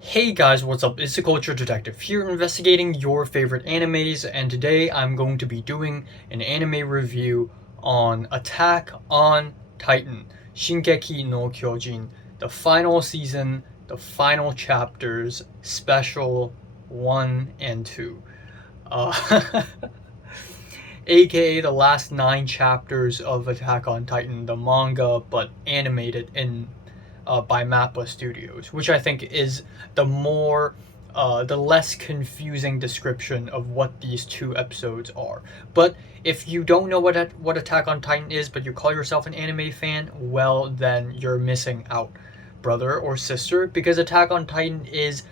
Hey guys, what's up? It's the Culture Detective here investigating your favorite animes, and today I'm going to be doing an anime review on Attack on Titan, Shingeki no Kyojin, the final season, the final chapters, special 1 and 2. Uh, aka the last 9 chapters of Attack on Titan, the manga, but animated in by Mappa Studios, which I think is the less confusing description of what these 2 episodes are. But if you don't know what Attack on Titan is, but you call yourself an anime fan, well then you're missing out, brother or sister, because Attack on Titan is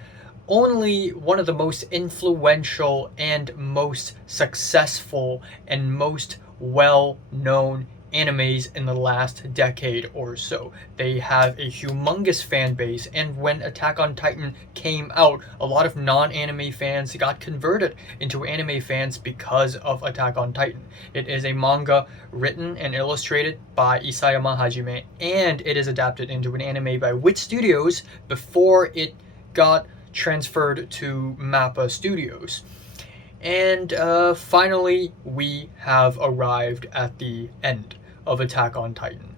only one of the most influential and most successful and most well known animes in the last decade or so. They have a humongous fan base, and when Attack on Titan came out, a lot of non-anime fans got converted into anime fans because of Attack on Titan. It is a manga written and illustrated by Isayama Hajime, and it is adapted into an anime by Wit Studios before it got transferred to Mappa Studios. And finally, we have arrived at the end of Attack on Titan.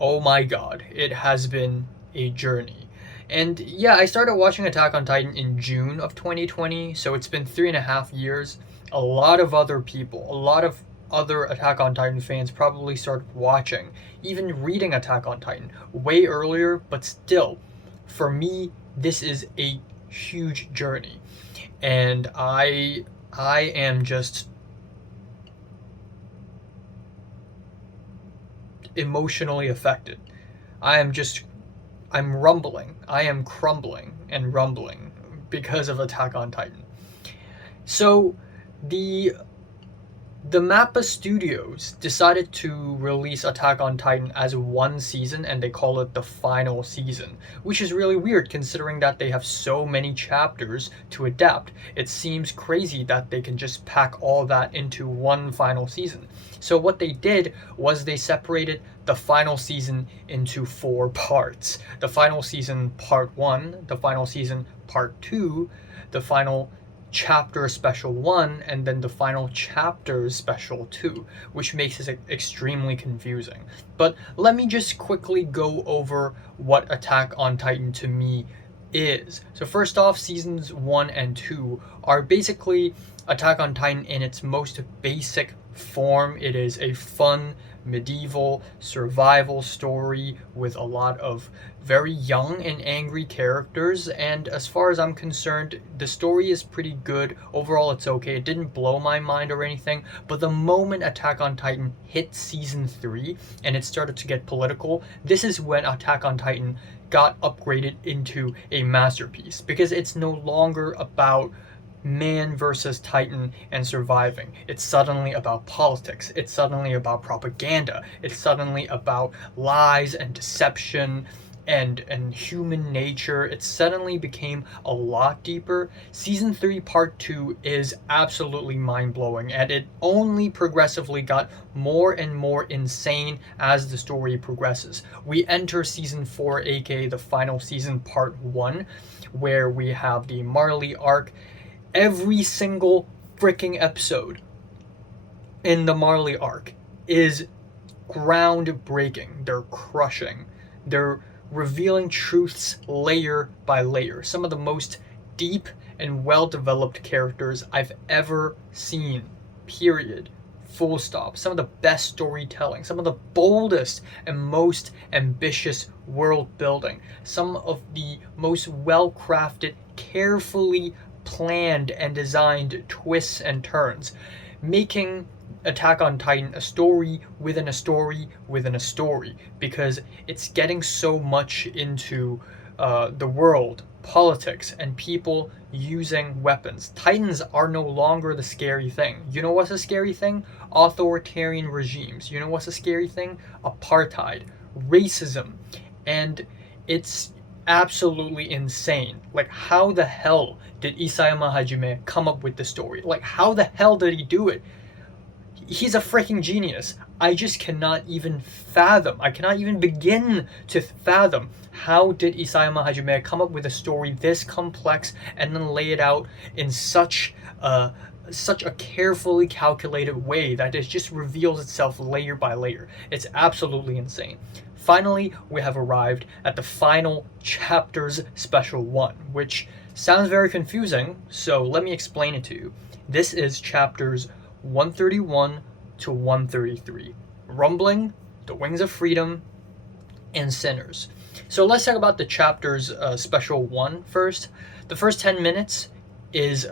Oh my god, it has been a journey. And yeah, I started watching Attack on Titan in June of 2020, so it's been 3.5 years. A lot of other people, a lot of other Attack on Titan fans probably started watching, even reading Attack on Titan way earlier, but still, for me, this is a huge journey. And I am just emotionally affected. I'm rumbling. I am crumbling and rumbling because of Attack on Titan. So the the Mappa Studios decided to release Attack on Titan as one season, and they call it the final season, which is really weird considering that they have so many chapters to adapt. It seems crazy that they can just pack all that into one final season. So what they did was they separated the final season into 4 parts. The final season part 1, the final season part 2, the final chapter special 1, and then the final chapter special 2, which makes it extremely confusing. But let me just quickly go over what Attack on Titan to me is. So first off, seasons 1 and 2 are basically Attack on Titan in its most basic form. It is a fun medieval survival story with a lot of very young and angry characters, and as far as I'm concerned, the story is pretty good. Overall, it's okay. It didn't blow my mind or anything, but the moment Attack on Titan hit season 3 and it started to get political, this is when Attack on Titan got upgraded into a masterpiece, because it's no longer about man versus Titan and surviving. It's suddenly about politics. It's suddenly about propaganda. It's suddenly about lies and deception and human nature. It suddenly became a lot deeper. Season 3 part 2 is absolutely mind-blowing, and it only progressively got more and more insane as the story progresses. We enter season 4, aka the final season part 1, where we have the Marley arc. Every single freaking episode in the Marley arc is groundbreaking. They're crushing. They're revealing truths layer by layer. Some of the most deep and well-developed characters I've ever seen. Period. Full stop. Some of the best storytelling. Some of the boldest and most ambitious world building. Some of the most well-crafted, carefully planned and designed twists and turns, making Attack on Titan a story within a story within a story, because it's getting so much into the world, politics, and people using weapons. Titans are no longer the scary thing. You know what's a scary thing? Authoritarian regimes. You know what's a scary thing? Apartheid, racism, and it's absolutely insane. Like, how the hell did Isayama Hajime come up with the story? Like, how the hell did he do it? he's a freaking genius. I just cannot even fathom, I cannot even begin to fathom how did Isayama Hajime come up with a story this complex and then lay it out in such a carefully calculated way that it just reveals itself layer by layer. It's absolutely insane. Finally, we have arrived at the final chapters special 1, which sounds very confusing, so let me explain it to you. This is chapters 131 to 133. Rumbling, The Wings of Freedom, and Sinners. So let's talk about the chapters special 1 first. The first 10 minutes is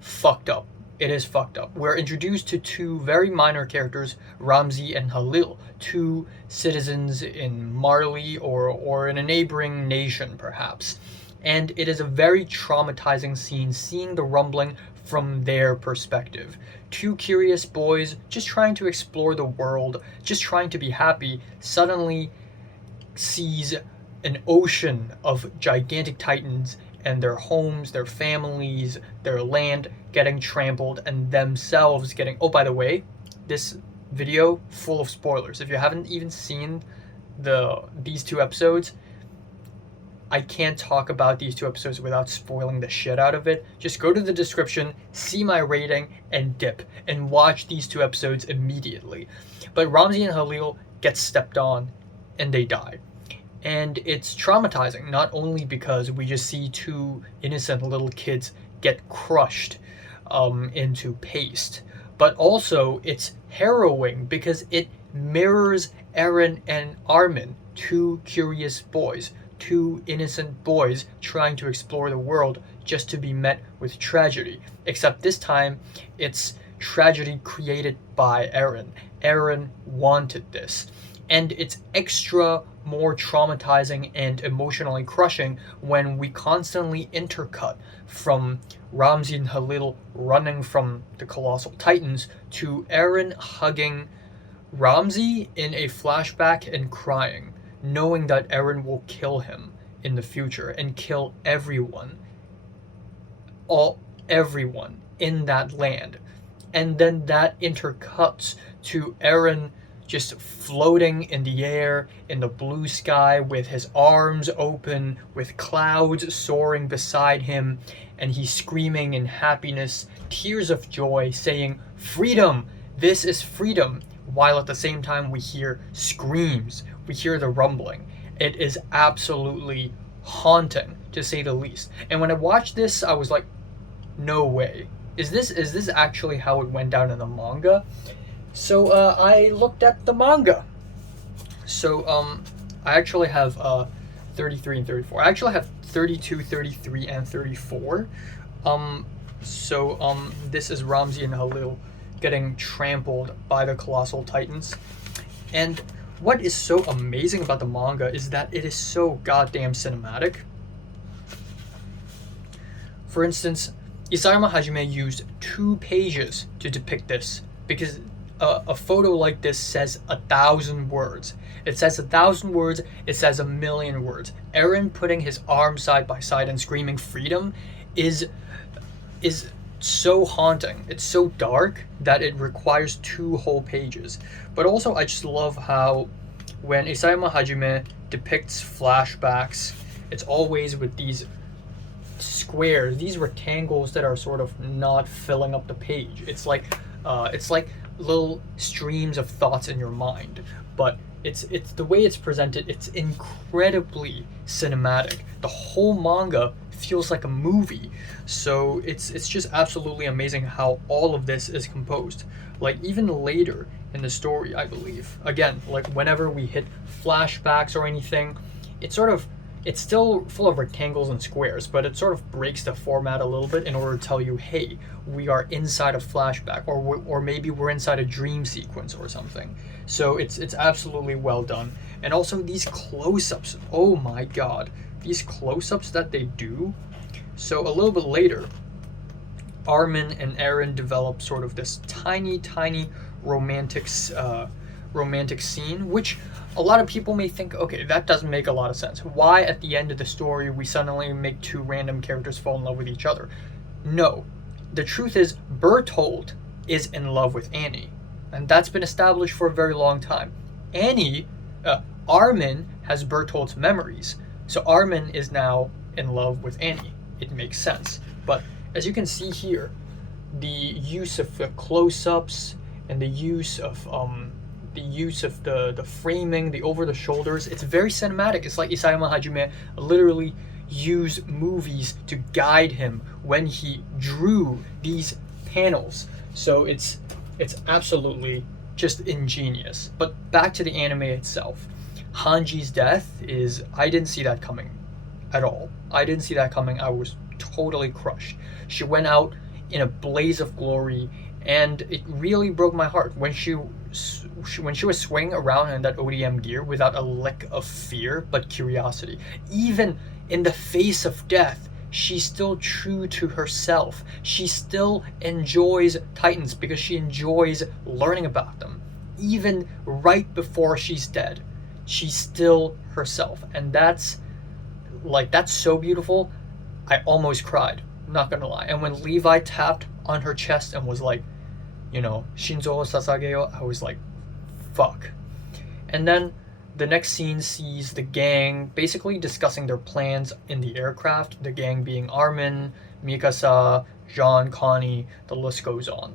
fucked up. It is fucked up. We're introduced to two very minor characters, Ramzi and Halil, two citizens in Marley or in a neighboring nation perhaps. And it is a very traumatizing scene seeing the rumbling from their perspective. Two curious boys just trying to explore the world, just trying to be happy, suddenly sees an ocean of gigantic titans and their homes, their families, their land getting trampled and themselves getting... Oh, by the way, this video full of spoilers. If you haven't even seen these two episodes, I can't talk about these two episodes without spoiling the shit out of it. Just go to the description, see my rating, and dip, and watch these two episodes immediately. But Ramzi and Halil get stepped on, and they die. And it's traumatizing, not only because we just see two innocent little kids get crushed into paste, but also it's harrowing because it mirrors Eren and Armin, two curious boys, two innocent boys trying to explore the world just to be met with tragedy. Except this time, it's tragedy created by Eren. Eren wanted this. And it's extra more traumatizing and emotionally crushing when we constantly intercut from Ramzi and Halil running from the colossal titans to Eren hugging Ramzi in a flashback and crying, knowing that Eren will kill him in the future and kill everyone in that land. And then that intercuts to Eren just floating in the air, in the blue sky, with his arms open, with clouds soaring beside him, and he's screaming in happiness, tears of joy, saying, "Freedom! This is freedom!" While at the same time we hear screams, we hear the rumbling. It is absolutely haunting, to say the least. And when I watched this, I was like, no way. Is this actually how it went down in the manga? So I looked at the manga. So I actually have 33 and 34. I actually have 32, 33, and 34. This is Ramzi and Halil getting trampled by the colossal titans. And what is so amazing about the manga is that it is so goddamn cinematic. For instance, Isayama Hajime used 2 pages to depict this because a photo like this says 1,000 words. It says 1,000 words, it says 1,000,000 words. Eren putting his arms side by side and screaming freedom is so haunting. It's so dark that it requires 2 whole pages. But also I just love how when Isayama Hajime depicts flashbacks, it's always with these squares, these rectangles that are sort of not filling up the page. It's like little streams of thoughts in your mind, but it's the way it's presented, it's incredibly cinematic. The whole manga feels like a movie, so it's just absolutely amazing how all of this is composed. Like even later in the story, I believe, again, like whenever we hit flashbacks or anything, it's still full of rectangles and squares, but it sort of breaks the format a little bit in order to tell you, hey, we are inside a flashback, or maybe we're inside a dream sequence or something. So it's absolutely well done. And also these close-ups, oh my god, these close-ups that they do. So a little bit later, Armin and Eren develop sort of this tiny romantic scene, which a lot of people may think, okay, that doesn't make a lot of sense. Why at the end of the story we suddenly make 2 random characters fall in love with each other? No. The truth is, Bertolt is in love with Annie. And that's been established for a very long time. Annie, Armin has Bertolt's memories. So Armin is now in love with Annie. It makes sense. But as you can see here, the use of the close-ups and the use of the framing, the over the shoulders, it's very cinematic. It's like Isayama Hajime literally used movies to guide him when he drew these panels. So it's absolutely just ingenious. But back to the anime itself. Hanji's death is, I didn't see that coming at all. I didn't see that coming. I was totally crushed. She went out in a blaze of glory, and it really broke my heart when she was swinging around in that ODM gear without a lick of fear but curiosity. Even in the face of death, she's still true to herself. She still enjoys Titans because she enjoys learning about them. Even right before she's dead, she's still herself. And that's so beautiful. I almost cried, not gonna lie. And when Levi tapped on her chest and was like, Shinzo o Sasageyo, I was like, fuck. And then the next scene sees the gang basically discussing their plans in the aircraft, the gang being Armin, Mikasa, Jean, Connie, the list goes on.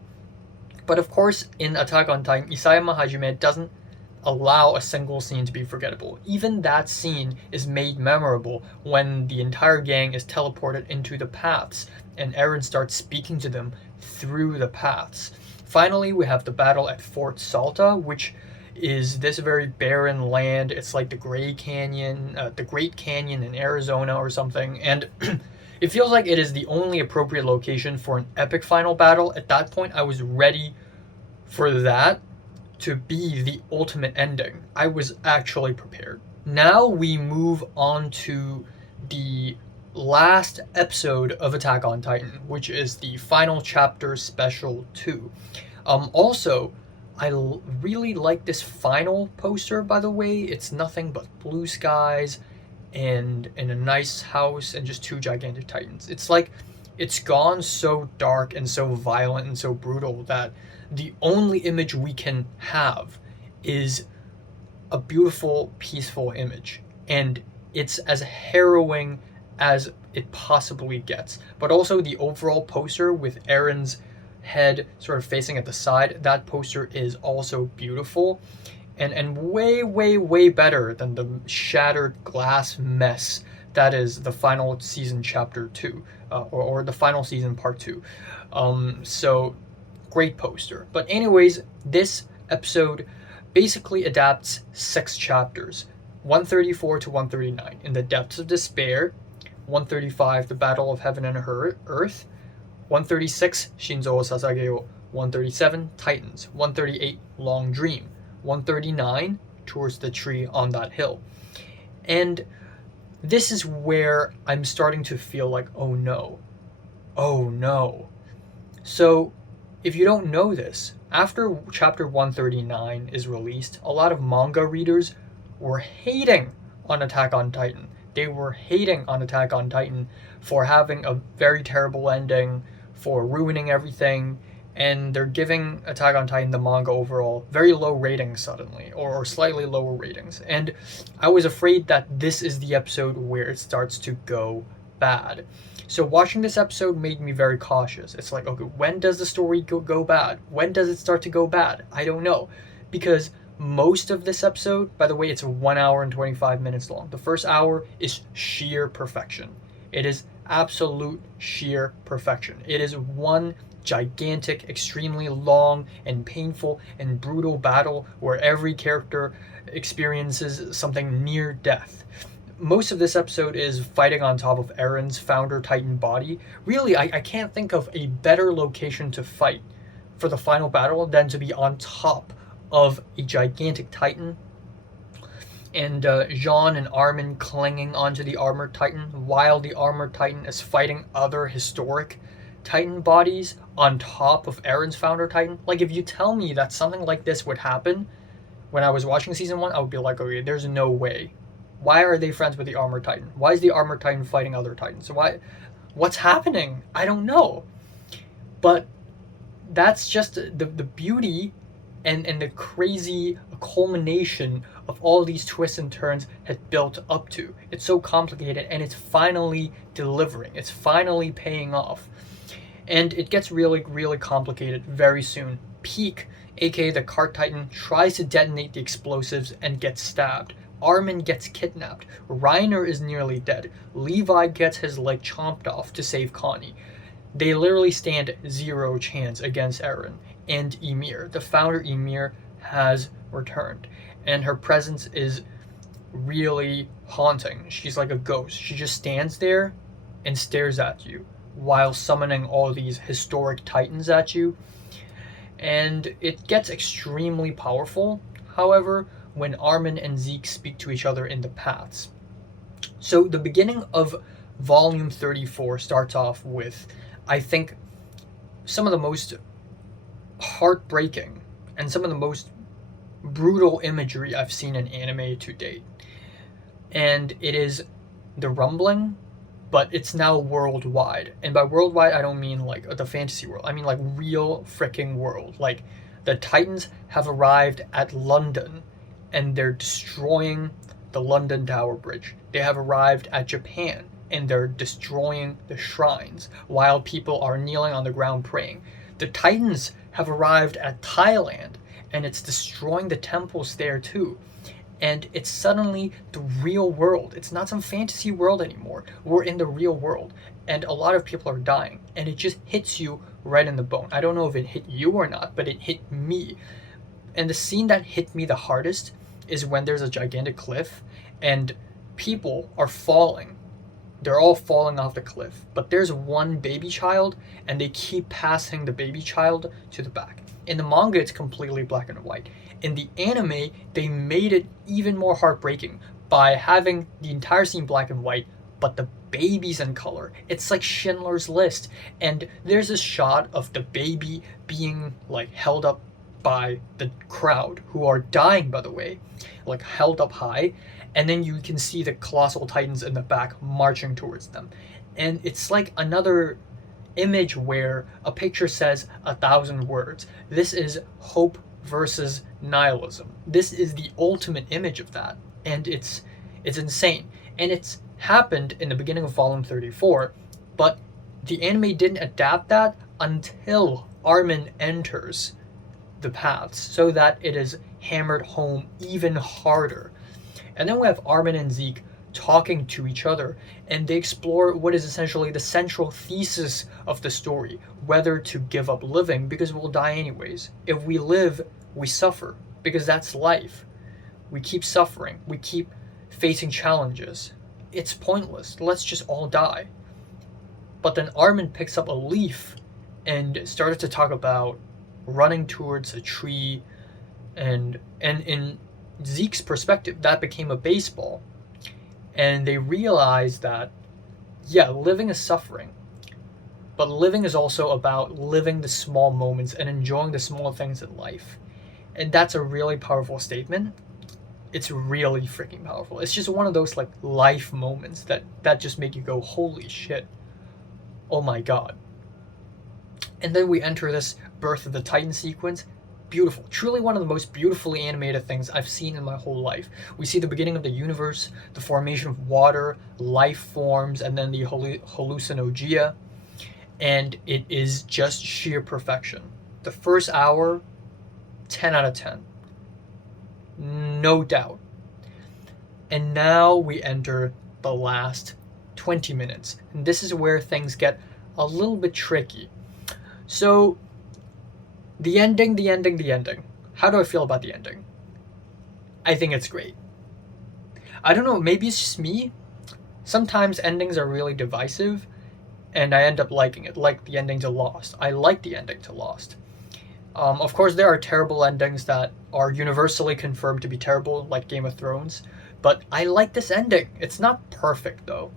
But of course, in Attack on Titan, Isayama Hajime doesn't allow a single scene to be forgettable. Even that scene is made memorable when the entire gang is teleported into the paths and Eren starts speaking to them through the paths. Finally, we have the battle at Fort Salta, which is this very barren land. It's like the Great Canyon in Arizona or something, and it feels like it is the only appropriate location for an epic final battle. At that point, I was ready for that to be the ultimate ending. I was actually prepared. Now we move on to the last episode of Attack on Titan, which is the final chapter special 2. Also, I really like this final poster, by the way. It's nothing but blue skies and a nice house and just 2 gigantic titans. It's like it's gone so dark and so violent and so brutal that the only image we can have is a beautiful, peaceful image. And it's as harrowing as it possibly gets. But also the overall poster with Eren's head sort of facing at the side, that poster is also beautiful and way better than the shattered glass mess that is the final season chapter 2 or the final season part 2. So great poster. But anyways, this episode basically adapts 6 chapters, 134 to 139, In the Depths of Despair, 135, The Battle of Heaven and Earth, 136, Shinzo o Sasageyo, 137, Titans, 138, Long Dream, 139, Towards the Tree on That Hill. And this is where I'm starting to feel like, oh no. So, if you don't know this, after chapter 139 is released, a lot of manga readers were hating on Attack on Titan. They were hating on Attack on Titan for having a very terrible ending, for ruining everything, and they're giving Attack on Titan, the manga overall, very low ratings suddenly, or slightly lower ratings. And I was afraid that this is the episode where it starts to go bad. So watching this episode made me very cautious. It's like, okay, when does the story go bad? When does it start to go bad? I don't know. Because most of this episode, by the way, it's 1 hour and 25 minutes long. The first hour is sheer perfection. It is absolute sheer perfection. It is one gigantic, extremely long and painful and brutal battle where every character experiences something near death. Most of this episode is fighting on top of Eren's founder Titan body. Really, I can't think of a better location to fight for the final battle than to be on top of a gigantic Titan. And Jean and Armin clinging onto the armored Titan while the armored Titan is fighting other historic Titan bodies on top of Eren's founder Titan. Like, if you tell me that something like this would happen when I was watching season 1, I would be like, okay, there's no way. Why are they friends with the armored Titan? Why is the armored Titan fighting other Titans? What's happening? I don't know. But that's just the beauty and the crazy culmination of all these twists and turns has built up to. It's so complicated, and it's finally delivering. It's finally paying off. And it gets really, really complicated very soon. Peak, aka the Cart Titan, tries to detonate the explosives and gets stabbed. Armin gets kidnapped. Reiner is nearly dead. Levi gets his leg chomped off to save Connie. They literally stand zero chance against Eren. And Ymir, the founder Ymir, has returned. And her presence is really haunting. She's like a ghost. She just stands there and stares at you while summoning all these historic titans at you. And it gets extremely powerful, however, when Armin and Zeke speak to each other in the paths. So the beginning of volume 34 starts off with, I think, some of the most heartbreaking and some of the most brutal imagery I've seen in anime to date. And it is the rumbling, but it's now worldwide. And by worldwide, I don't mean like the fantasy world. I mean like real freaking world. Like the Titans have arrived at London and they're destroying the London Tower Bridge. They have arrived at Japan and they're destroying the shrines while people are kneeling on the ground praying. The Titans have arrived at Thailand and it's destroying the temples there too. And it's suddenly the real world. It's not some fantasy world anymore. We're in the real world. And a lot of people are dying. And it just hits you right in the bone. I don't know if it hit you or not, but it hit me. And the scene that hit me the hardest is when there's a gigantic cliff and people are falling. They're all falling off the cliff. But there's one baby child and they keep passing the baby child to the back. In the manga, it's completely black and white. In the anime, they made it even more heartbreaking by having the entire scene black and white, but the baby's in color. It's like Schindler's List. And there's a shot of the baby being like held up by the crowd, who are dying, by the way, like held up high. And then you can see the colossal titans in the back marching towards them. And it's like another image where a picture says 1,000 words. This is hope versus nihilism. This is the ultimate image of that, and it's insane. And it's happened in the beginning of volume 34, but the anime didn't adapt that until Armin enters the paths, so that it is hammered home even harder. And then we have Armin and Zeke talking to each other, and they explore what is essentially the central thesis of the story: whether to give up living because we'll die anyways. If we live, we suffer, because that's life. We keep suffering. We keep facing challenges. It's pointless. Let's just all die. But then Armin picks up a leaf and started to talk about running towards a tree, and in Zeke's perspective, that became a baseball. And they realized that, yeah, living is suffering, but living is also about living the small moments and enjoying the small things in life. And that's a really powerful statement. It's really freaking powerful. It's just one of those like life moments that just make you go, holy shit, oh my god. And then we enter this Birth of the Titan sequence. Beautiful. Truly one of the most beautifully animated things I've seen in my whole life. We see the beginning of the universe, the formation of water, life forms, and then the hallucinogia. And it is just sheer perfection. The first hour, 10 out of 10. No doubt. And now we enter the last 20 minutes. And this is where things get a little bit tricky. So, the ending. How do I feel about the ending? I think it's great. I don't know, maybe it's just me. Sometimes endings are really divisive, and I end up liking it, like the ending to Lost. I like the ending to Lost. Of course, there are terrible endings that are universally confirmed to be terrible, like Game of Thrones, but I like this ending. It's not perfect, though.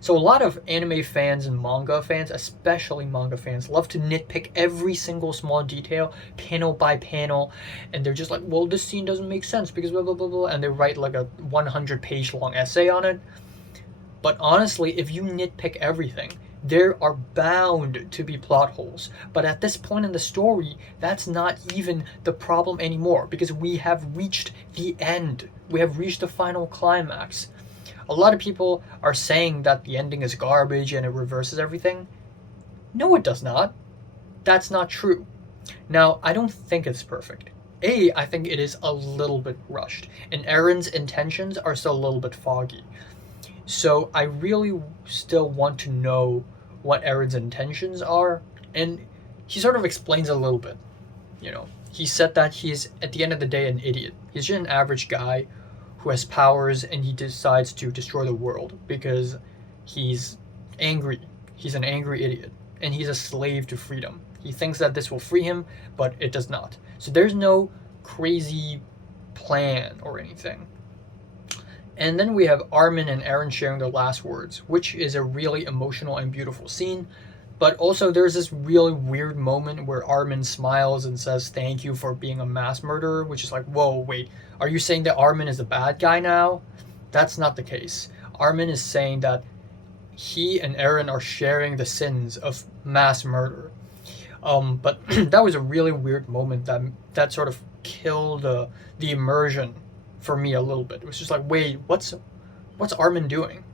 So a lot of anime fans and manga fans, especially manga fans, love to nitpick every single small detail, panel by panel, and they're just like, well, this scene doesn't make sense because blah, blah, blah, blah, and they write like a 100-page long essay on it. But honestly, if you nitpick everything, There are bound to be plot holes. But at this point in the story, that's not even the problem anymore because we have reached the end. We have reached the final climax. A lot of people are saying that the ending is garbage and it reverses everything. No, it does not. That's not true. Now, I don't think it's perfect. I think it is a little bit rushed, and Aaron's intentions are still a little bit foggy. So I really still want to know what Aaron's intentions are, and he sort of explains a little bit. He said that he's, at the end of the day, an idiot. He's just an average guy who has powers, and he decides to destroy the world because he's angry. He's an angry idiot, and he's a slave to freedom. He thinks that this will free him, but it does not. So there's no crazy plan or anything. And then we have Armin and Aaron sharing their last words, which is a really emotional and beautiful scene. But also there's this really weird moment where Armin smiles and says thank you for being a mass murderer, which is like, whoa, wait, are you saying that Armin is the bad guy now? That's not the case. Armin is saying that he and Aaron are sharing the sins of mass murder. But that was a really weird moment that sort of killed the immersion for me a little bit. It was just like, wait, what's Armin doing?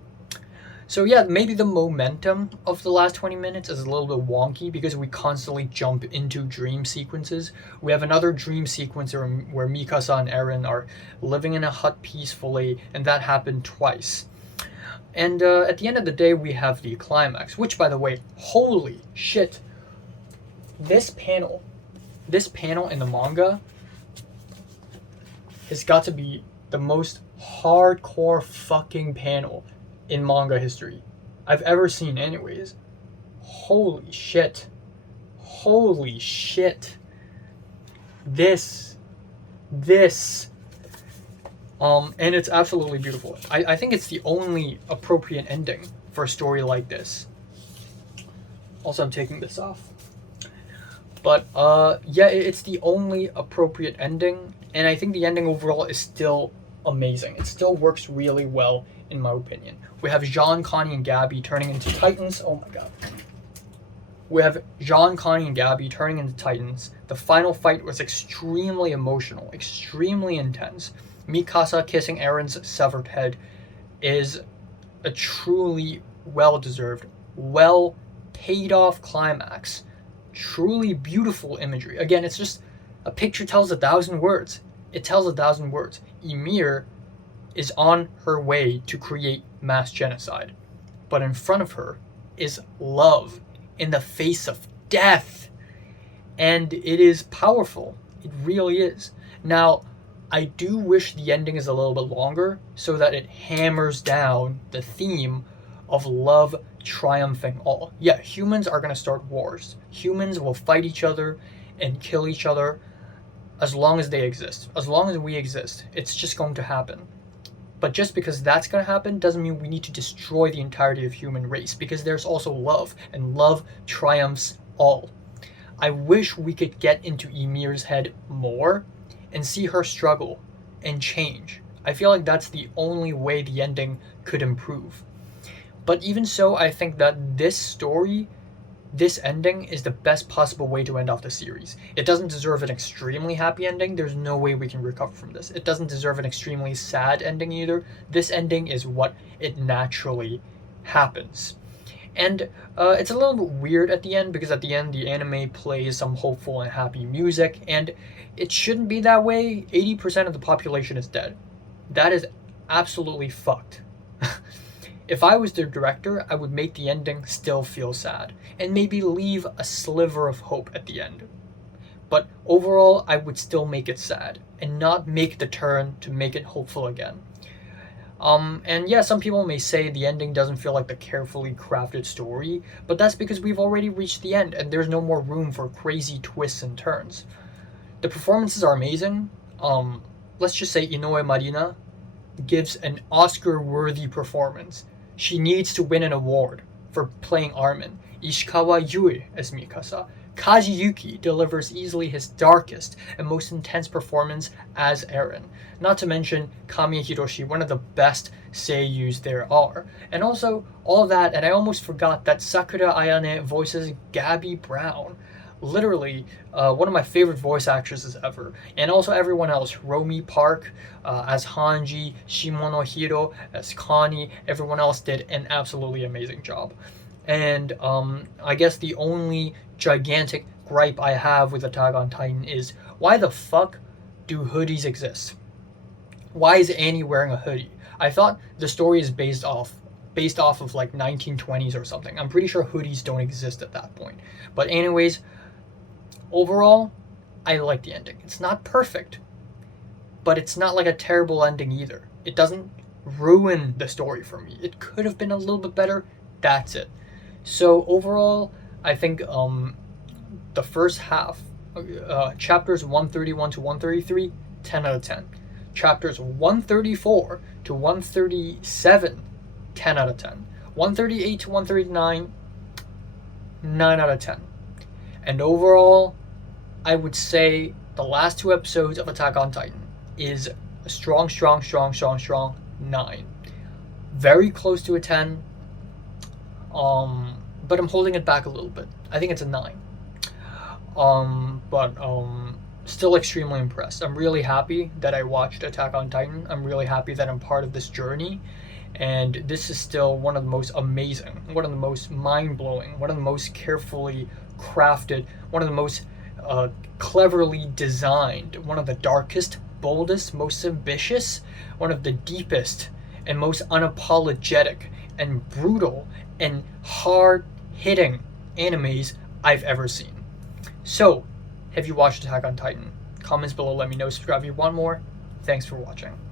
So yeah, maybe the momentum of the last 20 minutes is a little bit wonky because we constantly jump into dream sequences. We have another dream sequence where Mikasa and Eren are living in a hut peacefully, and that happened twice. And at the end of the day, we have the climax, which, by the way, holy shit, this panel in the manga has got to be the most hardcore fucking panel in manga history I've ever seen anyways. Holy shit. This and it's absolutely beautiful. I think it's the only appropriate ending for a story like this. Also, I'm taking this off. But yeah, it's the only appropriate ending, and I think the ending overall is still amazing. It still works really well, in my opinion. We have Jean, Connie, and Gabby turning into Titans. Oh my god. We have Jean, Connie, and Gabby turning into Titans. The final fight was extremely emotional, extremely intense. Mikasa kissing Eren's severed head is a truly well-deserved, well-paid-off climax. Truly beautiful imagery. Again, it's just a picture tells 1,000 words. It tells 1,000 words. Ymir is on her way to create mass genocide, but in front of her is love in the face of death, and it is powerful. It really is. Now, I do wish the ending is a little bit longer so that it hammers down the theme of love triumphing all. Yeah, humans are going to start wars. Humans will fight each other and kill each other as long as they exist. As long as we exist, it's just going to happen. But just because that's going to happen doesn't mean we need to destroy the entirety of human race, because there's also love, and love triumphs all. I wish we could get into Ymir's head more and see her struggle and change. I feel like that's the only way the ending could improve. But even so, I think that this story, this ending, is the best possible way to end off the series. It doesn't deserve an extremely happy ending. There's no way we can recover from this. It doesn't deserve an extremely sad ending either. This ending is what it naturally happens. And it's a little bit weird at the end, because at the end the anime plays some hopeful and happy music, and it shouldn't be that way. 80% of the population is dead. That is absolutely fucked. If I was the director, I would make the ending still feel sad, and maybe leave a sliver of hope at the end. But overall, I would still make it sad, and not make the turn to make it hopeful again. And yeah, some people may say the ending doesn't feel like the carefully crafted story, but that's because we've already reached the end, and there's no more room for crazy twists and turns. The performances are amazing. Let's just say Inoue Marina gives an Oscar-worthy performance. She needs to win an award for playing Armin. Ishikawa Yui as Mikasa. Kazuyuki delivers easily his darkest and most intense performance as Eren. Not to mention Kamiya Hiroshi, one of the best seiyus there are. And also, all that, and I almost forgot that Sakura Ayane voices Gabby Brown. Literally, one of my favorite voice actresses ever. And also everyone else, Romy Park as Hanji, Shimonohiro as Connie, everyone else did an absolutely amazing job. And I guess the only gigantic gripe I have with Attack on Titan is, why the fuck do hoodies exist? Why is Annie wearing a hoodie? I thought the story is based off of like 1920s or something. I'm pretty sure hoodies don't exist at that point. But anyways, overall, I like the ending. It's not perfect, but it's not like a terrible ending either. It doesn't ruin the story for me. It could have been a little bit better. That's it. So overall, I think the first half, chapters 131 to 133, 10 out of 10. Chapters 134 to 137, 10 out of 10. 138 to 139, 9 out of 10. And overall, I would say the last 2 episodes of Attack on Titan is a strong 9. Very close to a 10. But I'm holding it back a little bit. I think it's a 9. But still extremely impressed. I'm really happy that I watched Attack on Titan. I'm really happy that I'm part of this journey. And this is still one of the most amazing, one of the most mind-blowing, one of the most carefully crafted, one of the most cleverly designed, one of the darkest, boldest, most ambitious, one of the deepest and most unapologetic and brutal and hard-hitting animes I've ever seen. So, have you watched Attack on Titan? Comments below, let me know. Subscribe if you want more. Thanks for watching.